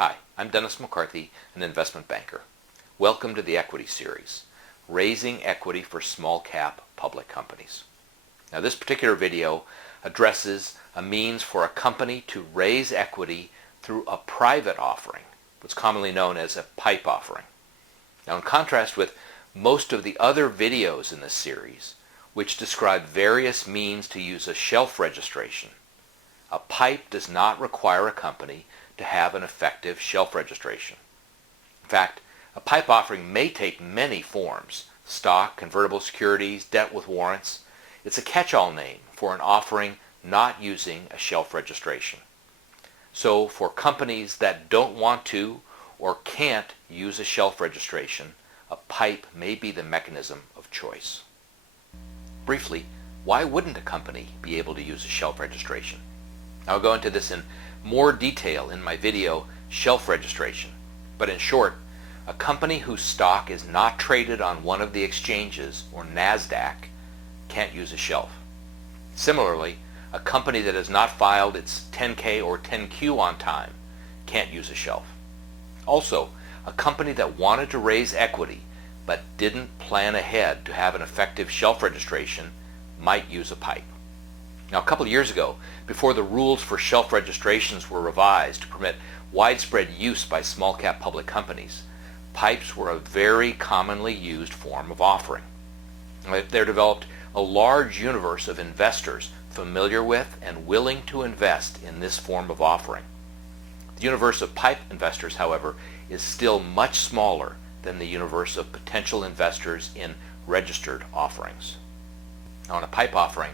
Hi, I'm Dennis McCarthy, an investment banker. Welcome to the Equity Series, Raising Equity for Small Cap Public Companies. Now this particular video addresses a means for a company to raise equity through a private offering, what's commonly known as a PIPE offering. Now in contrast with most of the other videos in this series, which describe various means to use a shelf registration, a PIPE does not require a company to have an effective shelf registration. In fact, a PIPE offering may take many forms: stock, convertible securities, debt with warrants. It's a catch-all name for an offering not using a shelf registration. So for companies that don't want to or can't use a shelf registration, a PIPE may be the mechanism of choice. Briefly, why wouldn't a company be able to use a shelf registration? I'll go into this in more detail in my video, Shelf Registration. But in short, a company whose stock is not traded on one of the exchanges, or NASDAQ, can't use a shelf. Similarly, a company that has not filed its 10K or 10Q on time can't use a shelf. Also, a company that wanted to raise equity but didn't plan ahead to have an effective shelf registration might use a PIPE. Now, a couple of years ago, before the rules for shelf registrations were revised to permit widespread use by small cap public companies, PIPEs were a very commonly used form of offering. There developed a large universe of investors familiar with and willing to invest in this form of offering. The universe of PIPE investors, however, is still much smaller than the universe of potential investors in registered offerings. Now, in a PIPE offering,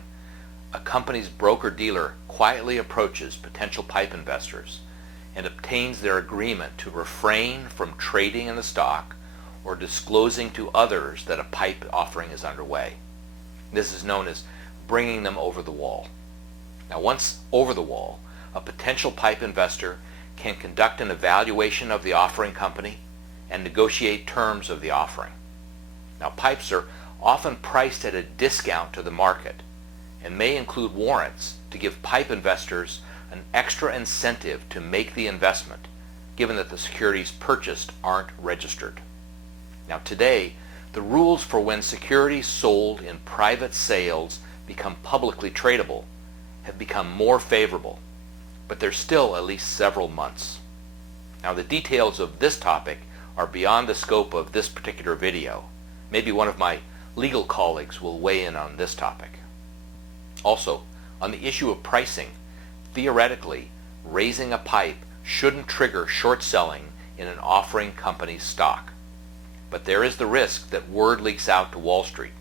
a company's broker-dealer quietly approaches potential PIPE investors and obtains their agreement to refrain from trading in the stock or disclosing to others that a PIPE offering is underway. This is known as bringing them over the wall. Now, once over the wall, a potential PIPE investor can conduct an evaluation of the offering company and negotiate terms of the offering. Now, PIPEs are often priced at a discount to the market and may include warrants to give PIPE investors an extra incentive to make the investment, given that the securities purchased aren't registered. Now today, the rules for when securities sold in private sales become publicly tradable have become more favorable, but there's still at least several months. Now the details of this topic are beyond the scope of this particular video. Maybe one of my legal colleagues will weigh in on this topic. Also, on the issue of pricing, theoretically, raising a PIPE shouldn't trigger short selling in an offering company's stock. But there is the risk that word leaks out to Wall Street.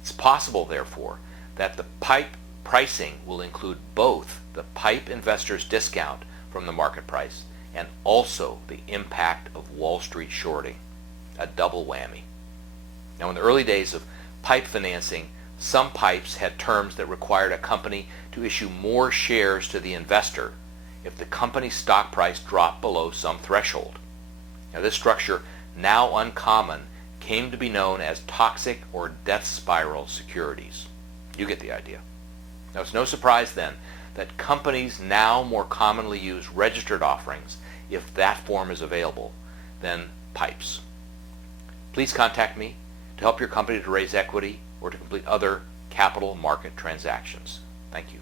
It's possible, therefore, that the PIPE pricing will include both the PIPE investor's discount from the market price and also the impact of Wall Street shorting, a double whammy. Now, in the early days of PIPE financing, some PIPEs had terms that required a company to issue more shares to the investor if the company's stock price dropped below some threshold. Now, this structure, now uncommon, came to be known as toxic or death spiral securities. You get the idea. Now, it's no surprise then that companies now more commonly use registered offerings, if that form is available, than PIPEs. Please contact me to help your company to raise equity or to complete other capital market transactions. Thank you.